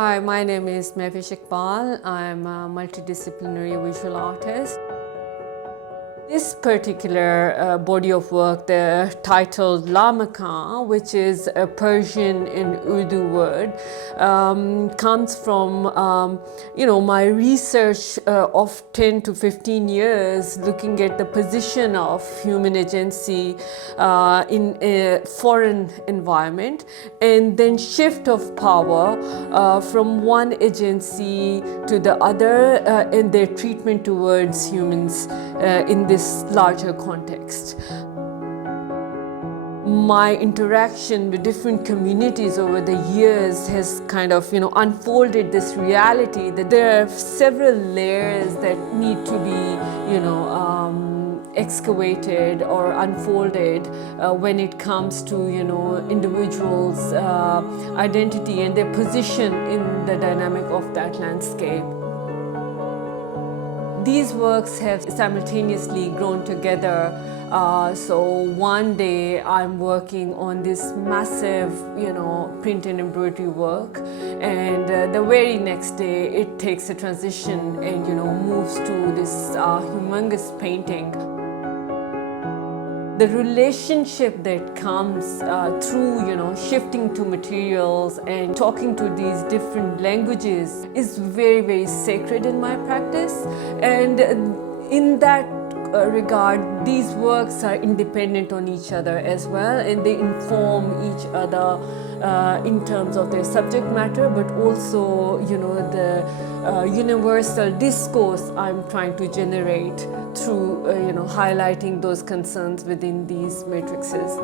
Hi, my name is Mehwish Iqbal. I'm a multidisciplinary visual artist. This particular body of work, the titled Laa Makaan, which is a Persian in Urdu word, comes from my research of 10 to 15 years looking at the position of human agency in a foreign environment, and then shift of power from one agency to the other in their treatment towards humans in this larger context. My interaction with different communities over the years has kind of unfolded this reality that there are several layers that need to be excavated or unfolded when it comes to individuals' identity and their position in the dynamic of that landscape. These works have simultaneously grown together. So one day I'm working on this massive, print and embroidery work, and the very next day it takes a transition and moves to this humongous painting. The relationship that comes through shifting to materials and talking to these different languages is very, very sacred in my practice. And in that regard, these works are independent on each other as well, and they inform each other in terms of their subject matter, but also the universal discourse I'm trying to generate through highlighting those concerns within these matrices.